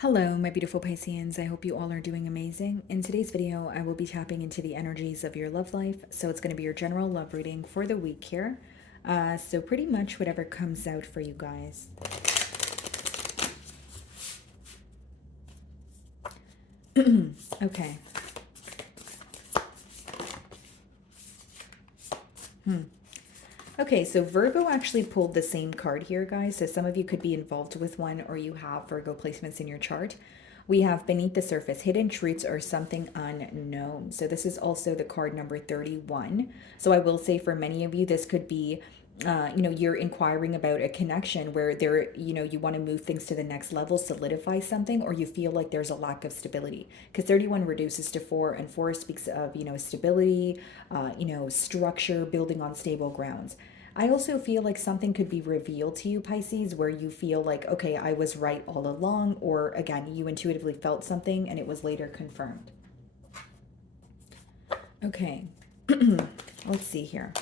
Hello, my beautiful Pisceans. I hope you all are doing amazing. In today's video, I will be tapping into the energies of your love life. So it's going to be your general love reading for the week here. So pretty much whatever comes out for you guys. Okay. Okay, so Virgo actually pulled the same card here, guys. So some of you could be involved with one or you have Virgo placements in your chart. We have beneath the surface, hidden truths or something unknown. So this is also the card number 31. So I will say for many of you, this could be, you're inquiring about a connection where you want to move things to the next level, solidify something, or you feel like there's a lack of stability. Because 31 reduces to 4, and 4 speaks of, stability, structure, building on stable grounds. I also feel like something could be revealed to you, Pisces, where you feel like, okay, I was right all along, or again, you intuitively felt something and it was later confirmed. Okay, let's see here.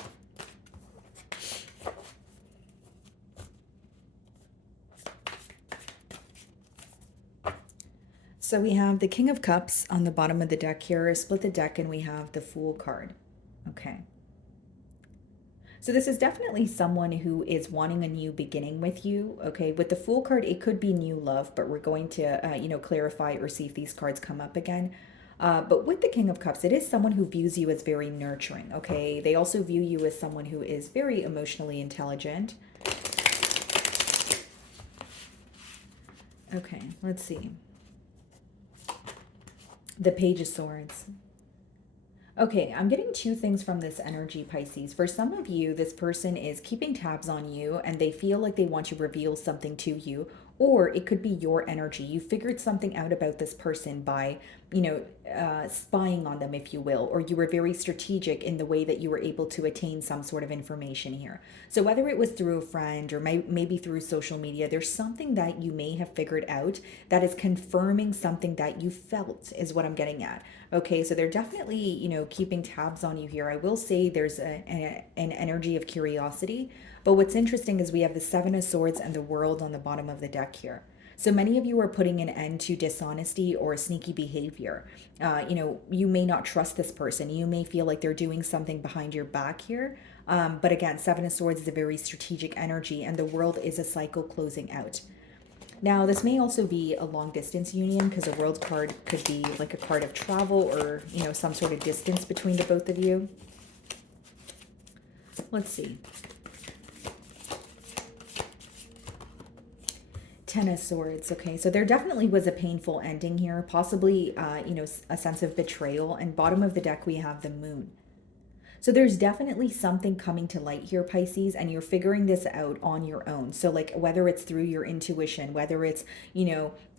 So we have the King of Cups on the bottom of the deck here. Split the deck and we have the Fool card. Okay. So this is definitely someone who is wanting a new beginning with you. Okay, with the Fool card, it could be new love, but we're going to, clarify or see if these cards come up again. But with the King of Cups, it is someone who views you as very nurturing. Okay, they also view you as someone who is very emotionally intelligent. Okay, let's see. The Page of Swords. Okay, I'm getting two things from this energy, Pisces. For some of you, this person is keeping tabs on you and they feel like they want to reveal something to you, or it could be your energy. You figured something out about this person by, spying on them, if you will, or you were very strategic in the way that you were able to attain some sort of information here. So whether it was through a friend or maybe through social media, there's something that you may have figured out that is confirming something that you felt, is what I'm getting at. Okay, so they're definitely, keeping tabs on you here. I will say there's an energy of curiosity, but what's interesting is we have the Seven of Swords and the World on the bottom of the deck here. So many of you are putting an end to dishonesty or sneaky behavior. You may not trust this person. You may feel like they're doing something behind your back here. But again, Seven of Swords is a very strategic energy, and the World is a cycle closing out. Now, this may also be a long distance union because a world card could be like a card of travel or, some sort of distance between the both of you. Let's see. Ten of Swords. Okay, so there definitely was a painful ending here, possibly, a sense of betrayal. And bottom of the deck, we have the Moon. So there's definitely something coming to light here, Pisces, and you're figuring this out on your own. So like whether it's through your intuition, whether it's,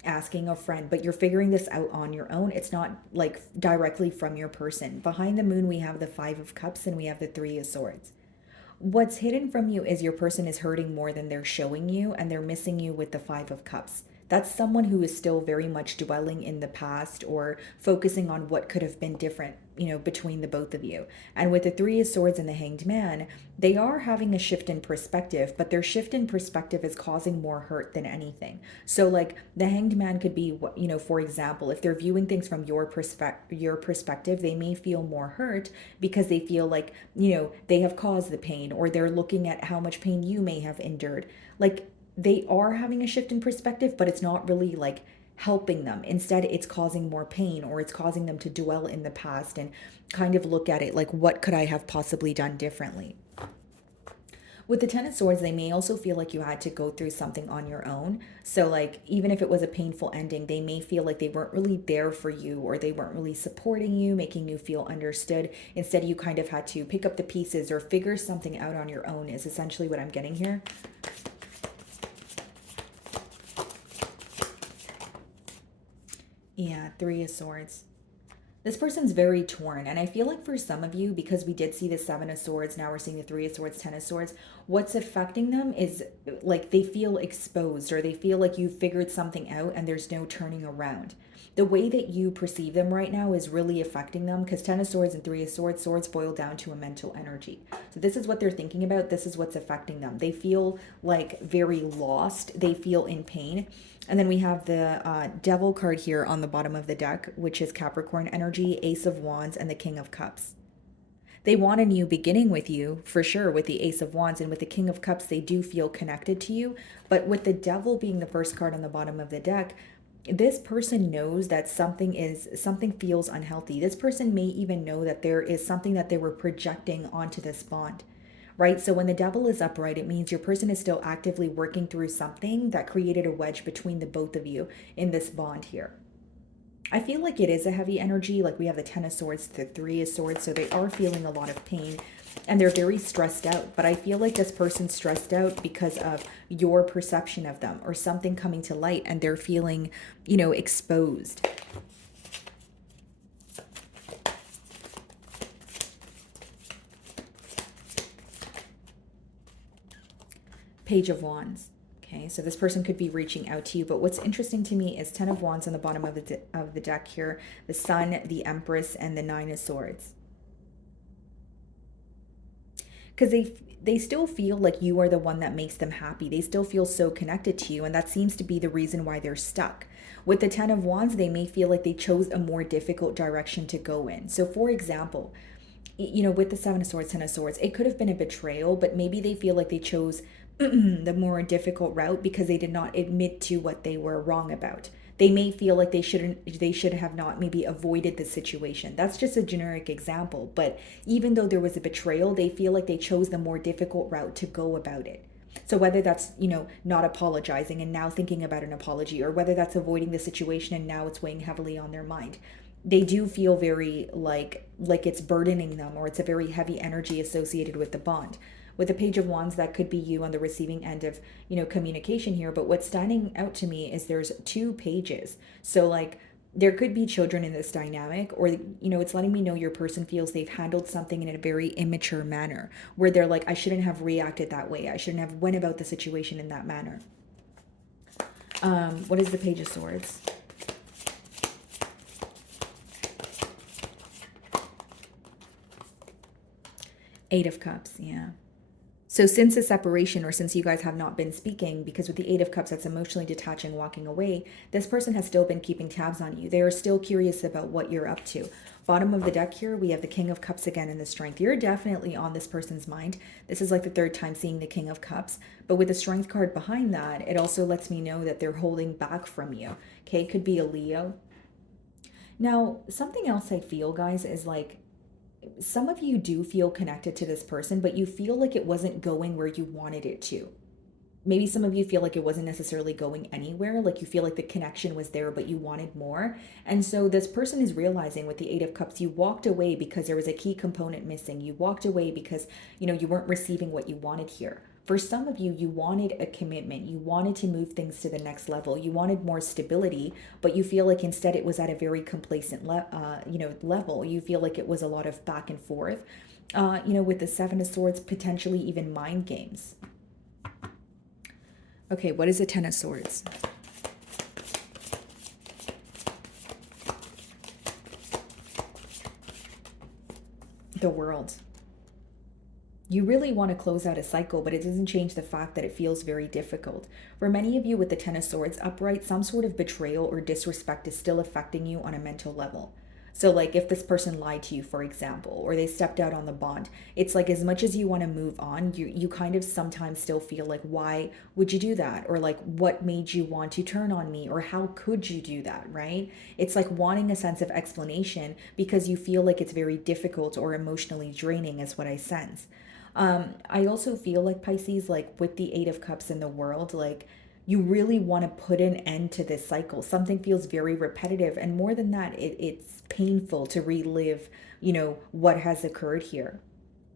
asking a friend, but you're figuring this out on your own. It's not like directly from your person. Behind the Moon, we have the Five of Cups and we have the Three of Swords. What's hidden from you is your person is hurting more than they're showing you, and they're missing you with the Five of Cups. That's someone who is still very much dwelling in the past or focusing on what could have been different, between the both of you. And with the Three of Swords and the Hanged Man, they are having a shift in perspective, but their shift in perspective is causing more hurt than anything. So, like, the Hanged Man could be, for example, if they're viewing things from your perspective, they may feel more hurt because they feel like, they have caused the pain, or they're looking at how much pain you may have endured. Like, they are having a shift in perspective, but it's not really like helping them. Instead, it's causing more pain, or it's causing them to dwell in the past and kind of look at it like, what could I have possibly done differently? With the Ten of Swords, they may also feel like you had to go through something on your own. So, like, even if it was a painful ending, they may feel like they weren't really there for you, or they weren't really supporting you, making you feel understood. Instead, you kind of had to pick up the pieces or figure something out on your own, is essentially what I'm getting here. Yeah, Three of Swords. This person's very torn. And I feel like for some of you, because we did see the Seven of Swords, now we're seeing the Three of Swords, Ten of Swords, what's affecting them is like they feel exposed, or they feel like you figured something out and there's no turning around. The way that you perceive them right now is really affecting them, because Ten of Swords and Three of Swords, swords boil down to a mental energy. So this is what they're thinking about. This is what's affecting them. They feel like very lost. They feel in pain. And then we have the Devil card here on the bottom of the deck, which is Capricorn energy, Ace of Wands, and the King of Cups. They want a new beginning with you, for sure, with the Ace of Wands, and with the King of Cups, they do feel connected to you. But with the Devil being the first card on the bottom of the deck, this person knows that something feels unhealthy. This person may even know that there is something that they were projecting onto this bond, right? So when the Devil is upright, it means your person is still actively working through something that created a wedge between the both of you in this bond here. I feel like it is a heavy energy. Like we have the Ten of Swords, the Three of Swords, so they are feeling a lot of pain and they're very stressed out. But I feel like this person's stressed out because of your perception of them or something coming to light, and they're feeling, exposed. Page of Wands. Okay, so this person could be reaching out to you, but what's interesting to me is Ten of Wands on the bottom of the deck here, the Sun, the Empress, and the Nine of Swords. Because they still feel like you are the one that makes them happy. They still feel so connected to you, and that seems to be the reason why they're stuck. With the Ten of Wands, they may feel like they chose a more difficult direction to go in. So for example, with the Seven of Swords, Ten of Swords, it could have been a betrayal, but maybe they feel like they chose the more difficult route because they did not admit to what they were wrong about. They may feel like they should have not maybe avoided the situation. That's just a generic example, but even though there was a betrayal, they feel like they chose the more difficult route to go about it. So whether that's, not apologizing and now thinking about an apology, or whether that's avoiding the situation and now it's weighing heavily on their mind, they do feel very like it's burdening them, or it's a very heavy energy associated with the bond. With the Page of Wands, that could be you on the receiving end of, communication here. But what's standing out to me is there's two pages. So like there could be children in this dynamic, or, it's letting me know your person feels they've handled something in a very immature manner, where they're like, I shouldn't have reacted that way. I shouldn't have went about the situation in that manner. What is the Page of Swords? Eight of Cups, yeah. So since the separation, or since you guys have not been speaking, because with the Eight of Cups, that's emotionally detaching, walking away, this person has still been keeping tabs on you. They are still curious about what you're up to. Bottom of the deck here, we have the King of Cups again in the Strength. You're definitely on this person's mind. This is like the third time seeing the King of Cups. But with the Strength card behind that, it also lets me know that they're holding back from you. Okay, could be a Leo. Now, something else I feel, guys, is like, some of you do feel connected to this person, but you feel like it wasn't going where you wanted it to. Maybe some of you feel like it wasn't necessarily going anywhere, like you feel like the connection was there, but you wanted more. And so this person is realizing with the Eight of Cups, you walked away because there was a key component missing. You walked away because, you weren't receiving what you wanted here. For some of you, you wanted a commitment. You wanted to move things to the next level. You wanted more stability, but you feel like instead it was at a very complacent level. You feel like it was a lot of back and forth. With the Seven of Swords, potentially even mind games. Okay, what is the Ten of Swords? The World. You really want to close out a cycle, but it doesn't change the fact that it feels very difficult. For many of you with the Ten of Swords upright, some sort of betrayal or disrespect is still affecting you on a mental level. So like if this person lied to you, for example, or they stepped out on the bond, it's like as much as you want to move on, you kind of sometimes still feel like, why would you do that? Or like, what made you want to turn on me? Or how could you do that, right? It's like wanting a sense of explanation because you feel like it's very difficult or emotionally draining is what I sense. I also feel like Pisces, like with the Eight of Cups in the World, like you really want to put an end to this cycle. Something feels very repetitive. And more than that, it's painful to relive, what has occurred here.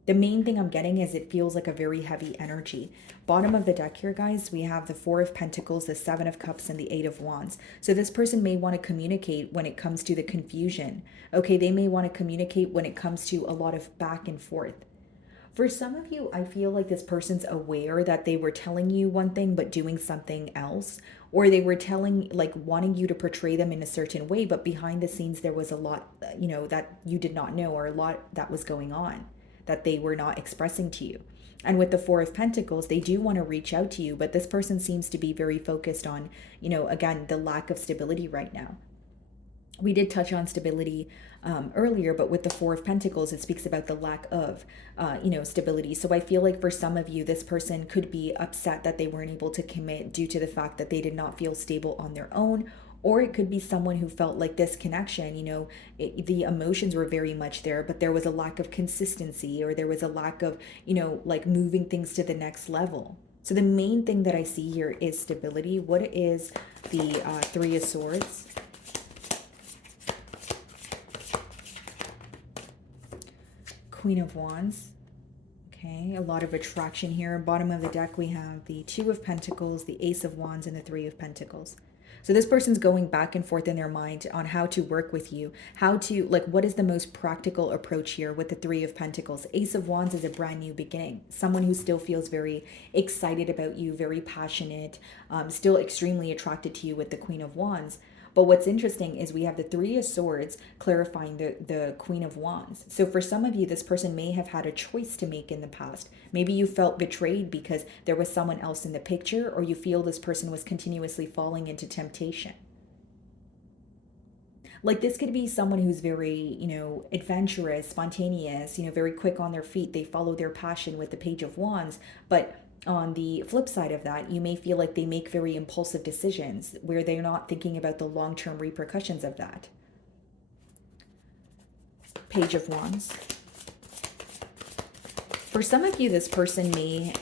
The main thing I'm getting is it feels like a very heavy energy. Bottom of the deck here, guys, we have the Four of Pentacles, the Seven of Cups, and the Eight of Wands. So this person may want to communicate when it comes to the confusion. Okay, they may want to communicate when it comes to a lot of back and forth. For some of you, I feel like this person's aware that they were telling you one thing but doing something else, or they were telling, like, wanting you to portray them in a certain way, but behind the scenes, there was a lot, that you did not know, or a lot that was going on that they were not expressing to you. And with the Four of Pentacles, they do want to reach out to you, but this person seems to be very focused on, again, the lack of stability right now. We did touch on stability earlier, but with the Four of Pentacles, it speaks about the lack of, stability. So I feel like for some of you, this person could be upset that they weren't able to commit due to the fact that they did not feel stable on their own. Or it could be someone who felt like this connection, the emotions were very much there, but there was a lack of consistency, or there was a lack of, like moving things to the next level. So the main thing that I see here is stability. What is the Three of Swords? Queen of Wands. Okay, a lot of attraction here. Bottom of the deck, we have the Two of Pentacles, the Ace of Wands, and the Three of Pentacles. So this person's going back and forth in their mind on how to work with you, how to, like, what is the most practical approach here with the Three of Pentacles. Ace of Wands is a brand new beginning. Someone who still feels very excited about you, very passionate, still extremely attracted to you with the Queen of Wands. But what's interesting is we have the Three of Swords clarifying the Queen of Wands. So for some of you, this person may have had a choice to make in the past. Maybe you felt betrayed because there was someone else in the picture, or you feel this person was continuously falling into temptation. Like, this could be someone who's very, adventurous, spontaneous, very quick on their feet. They follow their passion with the Page of Wands. But on the flip side of that, you may feel like they make very impulsive decisions where they're not thinking about the long-term repercussions of that. Page of Wands. For some of you, this person may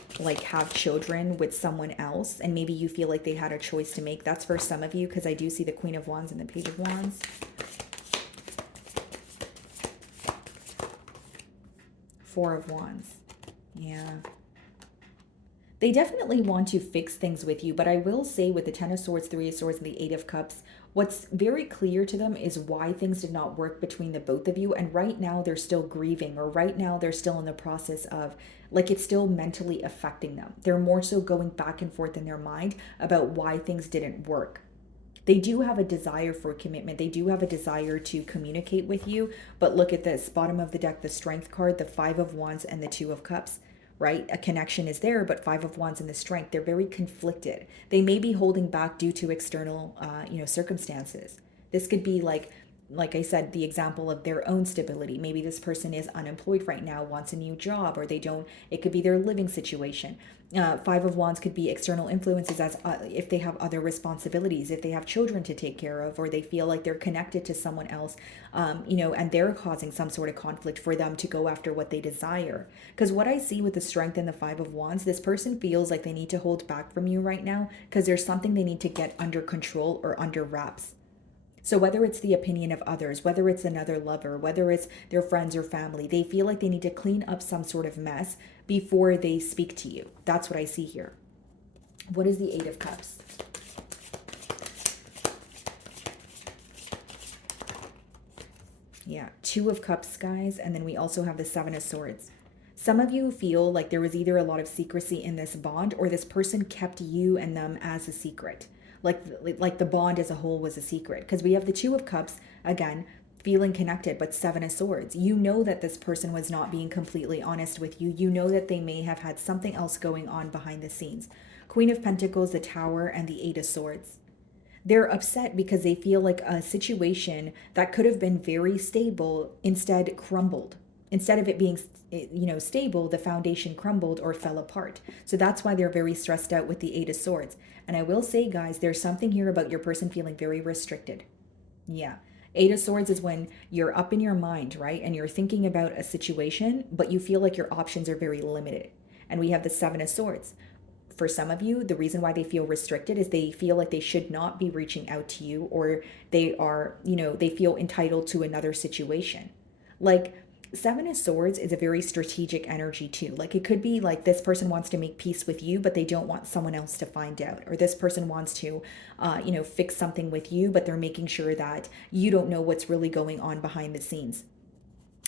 have children with someone else, and maybe you feel like they had a choice to make. That's for some of you, because I do see the Queen of Wands and the Page of Wands. Four of Wands. Yeah. They definitely want to fix things with you, but I will say with the Ten of Swords, Three of Swords, and the Eight of Cups, what's very clear to them is why things did not work between the both of you. And right now they're still grieving, or right now they're still in the process of, it's still mentally affecting them. They're more so going back and forth in their mind about why things didn't work. They do have a desire for commitment. They do have a desire to communicate with you. But look at this, bottom of the deck, the Strength card, the Five of Wands, and the Two of Cups. Right? A connection is there, but Five of Wands and the Strength, they're very conflicted. They may be holding back due to external, circumstances. This could be like I said, the example of their own stability. Maybe this person is unemployed right now, wants a new job, or it could be their living situation. Five of Wands could be external influences, as if they have other responsibilities, if they have children to take care of, or they feel like they're connected to someone else, and they're causing some sort of conflict for them to go after what they desire. Because what I see with the Strength and the Five of Wands, this person feels like they need to hold back from you right now because there's something they need to get under control or under wraps. So whether it's the opinion of others, whether it's another lover, whether it's their friends or family, they feel like they need to clean up some sort of mess before they speak to you. That's what I see here. What is the Eight of Cups? Yeah, Two of Cups, guys, and then we also have the Seven of Swords. Some of you feel like there was either a lot of secrecy in this bond, or this person kept you and them as a secret. Like the bond as a whole was a secret, because we have the Two of Cups, again, feeling connected, but Seven of Swords. You know that this person was not being completely honest with you. You know that they may have had something else going on behind the scenes. Queen of Pentacles, the Tower, and the Eight of Swords. They're upset because they feel like a situation that could have been very stable instead crumbled. Instead of it being, stable, the foundation crumbled or fell apart. So that's why they're very stressed out with the Eight of Swords. And I will say, guys, there's something here about your person feeling very restricted. Yeah. Eight of Swords is when you're up in your mind, right? And you're thinking about a situation, but you feel like your options are very limited. And we have the Seven of Swords. For some of you, the reason why they feel restricted is they feel like they should not be reaching out to you, or they are, they feel entitled to another situation. Seven of Swords is a very strategic energy too. It could be like this person wants to make peace with you, but they don't want someone else to find out. Or this person wants to, fix something with you, but they're making sure that you don't know what's really going on behind the scenes.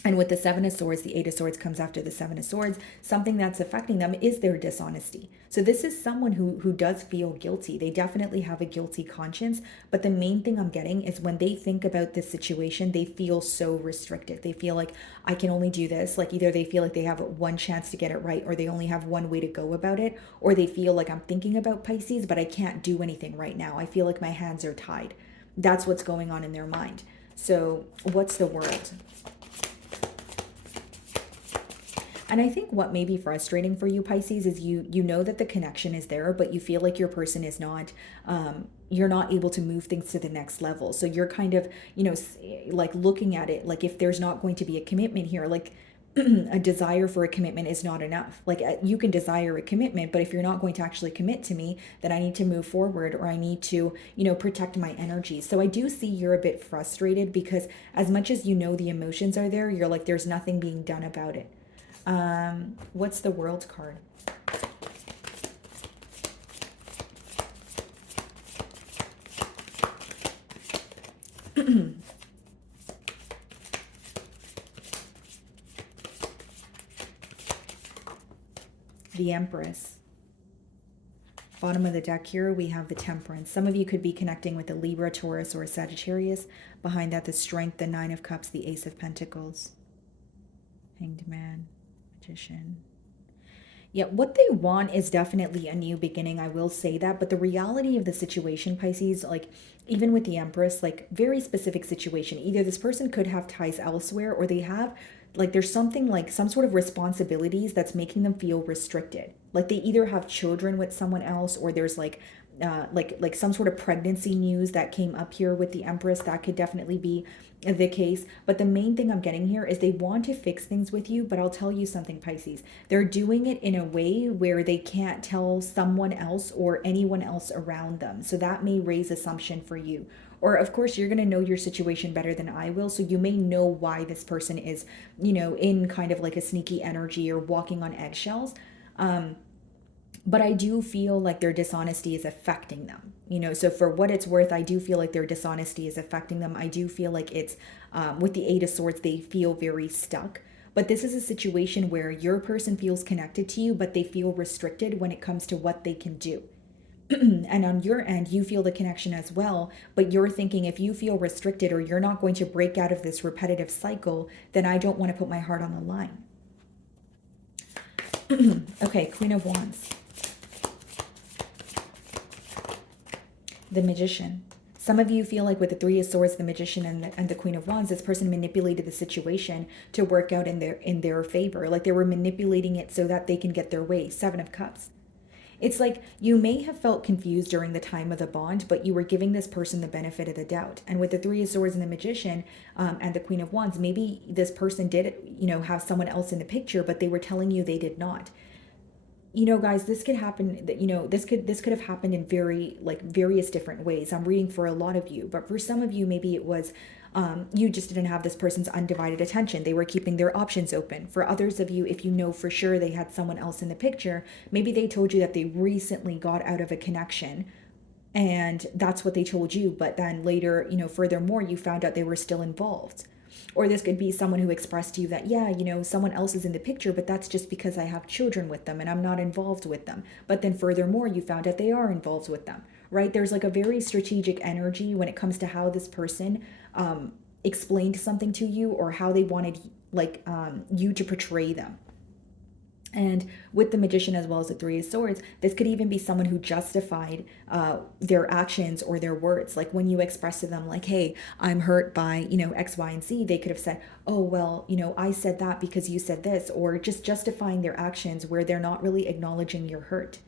And with the Seven of Swords, the Eight of Swords comes after the Seven of Swords. Something that's affecting them is their dishonesty. So this is someone who does feel guilty. They definitely have a guilty conscience. But the main thing I'm getting is when they think about this situation, they feel so restricted. They feel like, I can only do this. Like either they feel like they have one chance to get it right, or they only have one way to go about it, or they feel like, I'm thinking about Pisces, but I can't do anything right now. I feel like my hands are tied. That's what's going on in their mind. So what's the world? And I think what may be frustrating for you, Pisces, is you know that the connection is there, but you feel like your person is not, you're not able to move things to the next level. So you're kind of, like looking at it, like if there's not going to be a commitment here, like a desire for a commitment is not enough. Like you can desire a commitment, but if you're not going to actually commit to me, then I need to move forward, or I need to, protect my energy. So I do see you're a bit frustrated because as much as the emotions are there, you're like, there's nothing being done about it. What's the World card? The Empress. Bottom of the deck here, we have the Temperance. Some of you could be connecting with a Libra, Taurus, or a Sagittarius. Behind that, the Strength, the Nine of Cups, the Ace of Pentacles. Hanged Man. Magician. Yeah, what they want is definitely a new beginning. I will say that. But the reality of the situation, Pisces, like even with the Empress, like very specific situation. Either this person could have ties elsewhere, or they have like there's something like some sort of responsibilities that's making them feel restricted. Like they either have children with someone else, or there's like some sort of pregnancy news that came up here with the Empress. That could definitely be the case. But the main thing I'm getting here is they want to fix things with you, but I'll tell you something, Pisces. They're doing it in a way where they can't tell someone else or anyone else around them. So that may raise assumption for you. Or of course, you're going to know your situation better than I will. So you may know why this person is, in kind of like a sneaky energy or walking on eggshells. But I do feel like their dishonesty is affecting them. So for what it's worth, I do feel like their dishonesty is affecting them. I do feel like it's, with the Eight of Swords, they feel very stuck. But this is a situation where your person feels connected to you, but they feel restricted when it comes to what they can do. And on your end, you feel the connection as well, but you're thinking, if you feel restricted or you're not going to break out of this repetitive cycle, then I don't want to put my heart on the line. Okay, Queen of Wands. The Magician. Some of you feel like with the Three of Swords, the Magician, and the Queen of Wands, this person manipulated the situation to work out in their favor. Like they were manipulating it so that they can get their way. Seven of Cups. It's like you may have felt confused during the time of the bond, but you were giving this person the benefit of the doubt. And with the Three of Swords and the Magician, and the Queen of Wands, maybe this person did, have someone else in the picture, but they were telling you they did not. Guys, this could happen, this could have happened in various different ways. I'm reading for a lot of you, but for some of you, maybe it was, you just didn't have this person's undivided attention. They were keeping their options open. For others of you, if you know for sure they had someone else in the picture, maybe they told you that they recently got out of a connection, and that's what they told you. But then later, furthermore, you found out they were still involved. Or this could be someone who expressed to you that, yeah, someone else is in the picture, but that's just because I have children with them and I'm not involved with them. But then furthermore, you found out they are involved with them, right? There's like a very strategic energy when it comes to how this person explained something to you, or how they wanted you to portray them. And with the Magician as well as the Three of Swords, this could even be someone who justified their actions or their words. Like when you express to them like, hey, I'm hurt by, X, Y, and Z, they could have said, oh, well, I said that because you said this, or just justifying their actions where they're not really acknowledging your hurt.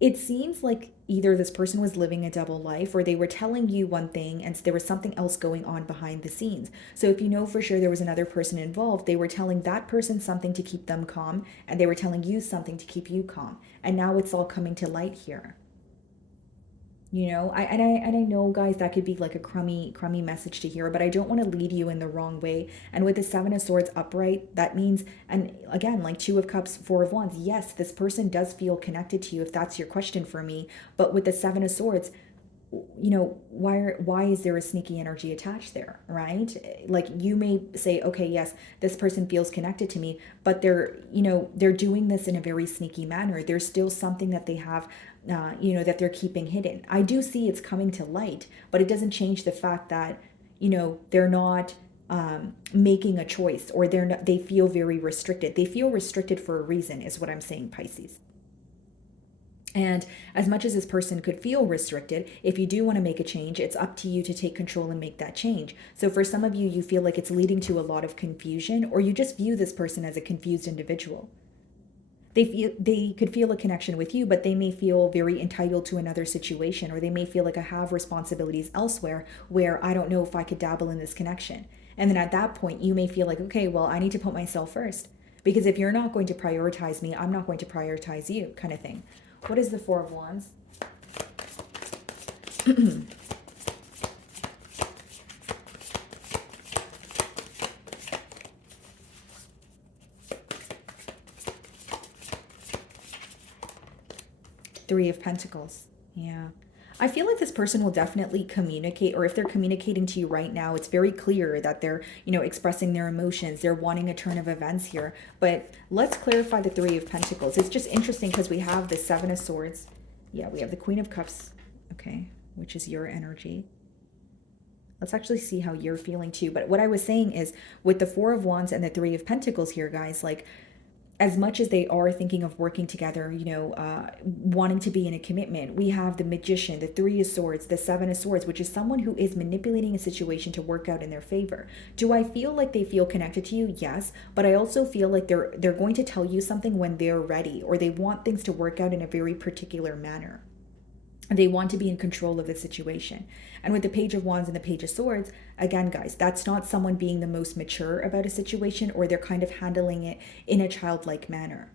It seems like either this person was living a double life, or they were telling you one thing and there was something else going on behind the scenes. So if you know for sure there was another person involved, they were telling that person something to keep them calm, and they were telling you something to keep you calm. And now it's all coming to light here. I know, guys, that could be like a crummy message to hear, but I don't want to lead you in the wrong way. And with the Seven of Swords upright, that means, and again, like Two of Cups, Four of Wands, yes, this person does feel connected to you, if that's your question for me. But with the Seven of Swords, why is there a sneaky energy attached there, right? Like you may say, okay, yes, this person feels connected to me, but they're doing this in a very sneaky manner. There's still something that they have, that they're keeping hidden. I do see it's coming to light, but it doesn't change the fact that, they're not making a choice, or they feel very restricted. They feel restricted for a reason, is what I'm saying, Pisces. And as much as this person could feel restricted, if you do want to make a change, it's up to you to take control and make that change. So for some of you, you feel like it's leading to a lot of confusion, or you just view this person as a confused individual. They could feel a connection with you, but they may feel very entitled to another situation, or they may feel like I have responsibilities elsewhere where I don't know if I could dabble in this connection. And then at that point, you may feel like, okay, well, I need to put myself first. Because if you're not going to prioritize me, I'm not going to prioritize you, kind of thing. What is the Four of Wands? Three of Pentacles. Yeah. I feel like this person will definitely communicate, or if they're communicating to you right now, it's very clear that they're, expressing their emotions. They're wanting a turn of events here. But let's clarify the Three of Pentacles. It's just interesting because we have the Seven of Swords. Yeah, we have the Queen of Cups, okay, which is your energy. Let's actually see how you're feeling too. But what I was saying is, with the Four of Wands and the Three of Pentacles here, guys, like, as much as they are thinking of working together, wanting to be in a commitment, we have the Magician, the Three of Swords, the Seven of Swords, which is someone who is manipulating a situation to work out in their favor. Do I feel like they feel connected to you? Yes, but I also feel like they're going to tell you something when they're ready, or they want things to work out in a very particular manner. They want to be in control of the situation. And with the Page of Wands and the Page of Swords, again, guys, that's not someone being the most mature about a situation, or they're kind of handling it in a childlike manner.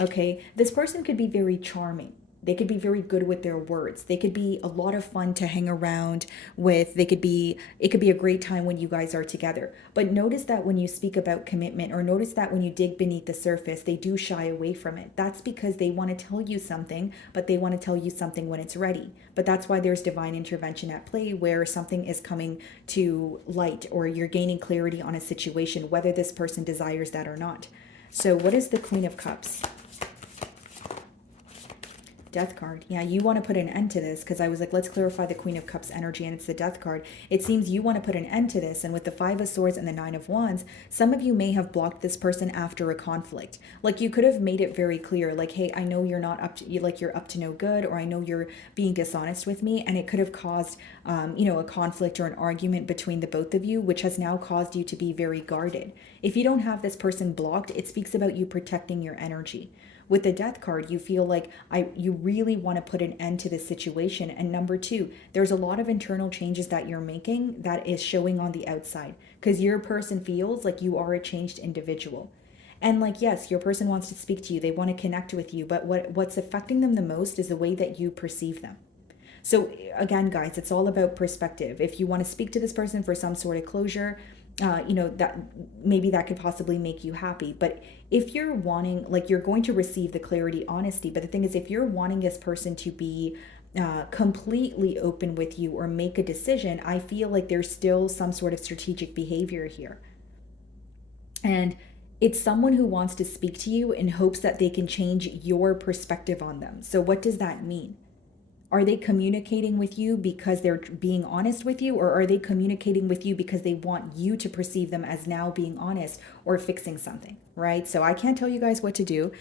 Okay, this person could be very charming. They could be very good with their words. They could be a lot of fun to hang around with. It could be a great time when you guys are together. But notice that when you speak about commitment, or notice that when you dig beneath the surface, they do shy away from it. That's because they want to tell you something, but they want to tell you something when it's ready. But that's why there's divine intervention at play, where something is coming to light, or you're gaining clarity on a situation, whether this person desires that or not. So what is the Queen of Cups? Death card. Yeah, you want to put an end to this, because I was like, let's clarify the Queen of Cups energy, and it's the Death card. It seems you want to put an end to this, and with the Five of Swords and the Nine of Wands, some of you may have blocked this person after a conflict. Like, you could have made it very clear, like, hey, I know you're not up to, you're up to no good, or I know you're being dishonest with me, and it could have caused, a conflict or an argument between the both of you, which has now caused you to be very guarded. If you don't have this person blocked, it speaks about you protecting your energy. With the Death card, you feel like you really want to put an end to this situation. And number two, there's a lot of internal changes that you're making that is showing on the outside, because your person feels like you are a changed individual. And like, yes, your person wants to speak to you. They want to connect with you. But what's affecting them the most is the way that you perceive them. So again, guys, it's all about perspective. If you want to speak to this person for some sort of closure, that maybe that could possibly make you happy. But if you're wanting, like, you're going to receive the clarity, honesty. But the thing is, if you're wanting this person to be completely open with you or make a decision, I feel like there's still some sort of strategic behavior here. And it's someone who wants to speak to you in hopes that they can change your perspective on them. So what does that mean? Are they communicating with you because they're being honest with you, or are they communicating with you because they want you to perceive them as now being honest or fixing something, right? So I can't tell you guys what to do.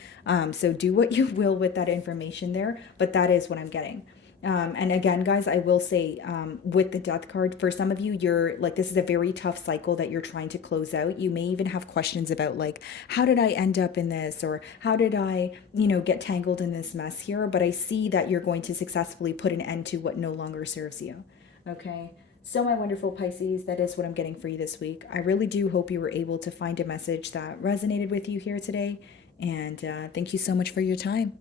So do what you will with that information there, but that is what I'm getting. And again, guys, I will say, with the Death card, for some of you, you're like, this is a very tough cycle that you're trying to close out. You may even have questions about, like, how did I end up in this? Or how did I, get tangled in this mess here? But I see that you're going to successfully put an end to what no longer serves you. Okay. So my wonderful Pisces, that is what I'm getting for you this week. I really do hope you were able to find a message that resonated with you here today. And thank you so much for your time.